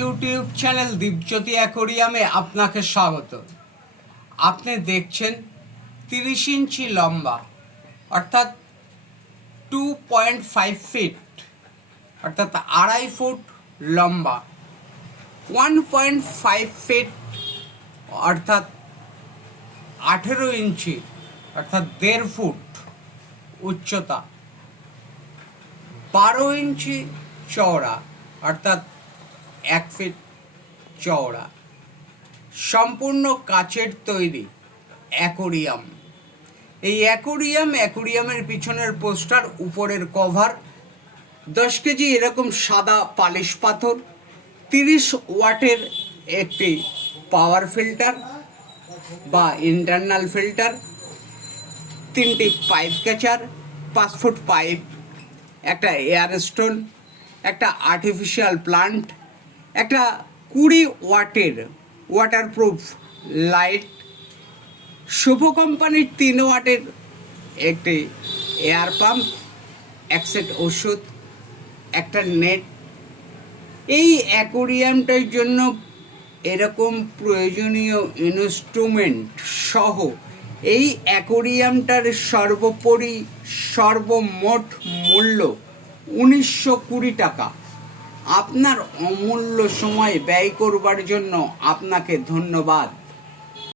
YouTube channel Dipjyoti অ্যাকোরিয়ামে আপনাকে স্বাগত। আপনি দেখছেন 30 ইঞ্চি লম্বা অর্থাৎ 2.5 ফিট অর্থাৎ 2.5 ফুট লম্বা, 1.5 ফিট অর্থাৎ 18 ইঞ্চি অর্থাৎ 1.5 ফুট উচ্চতা, 12 ইঞ্চি চওড়া অর্থাৎ 1 ফিট চওড়া, সম্পূর্ণ কাচের তৈরি অ্যাকোরিয়াম। এই অ্যাকোরিয়ামের পিছনের পোস্টার, উপরের কভার, 10 কেজি এরকম সাদা পালিশ পাথর, 30 ওয়াটের একটি পাওয়ার ফিল্টার বা ইন্টারনাল ফিল্টার, 3টি পাইপ ক্যাচার, 5 ফুট পাইপ, একটা এয়ার স্টোন, একটা আর্টিফিশিয়াল প্লান্ট, একটা 20 ওয়াটের ওয়াটারপ্রুফ লাইট, শুভ কোম্পানির 3 ওয়াটের একটি এয়ার পাম্প, এক সেট ওষুধ, একটা নেট। এই অ্যাকোরিয়ামটার জন্য এরকম প্রয়োজনীয় ইনস্ট্রুমেন্ট সহ এই অ্যাকোরিয়ামটার সর্বোপরি সর্বমোট মূল্য 1920 টাকা। আপনার অমূল্য সময় ব্যয় করবার জন্য আপনাকে ধন্যবাদ।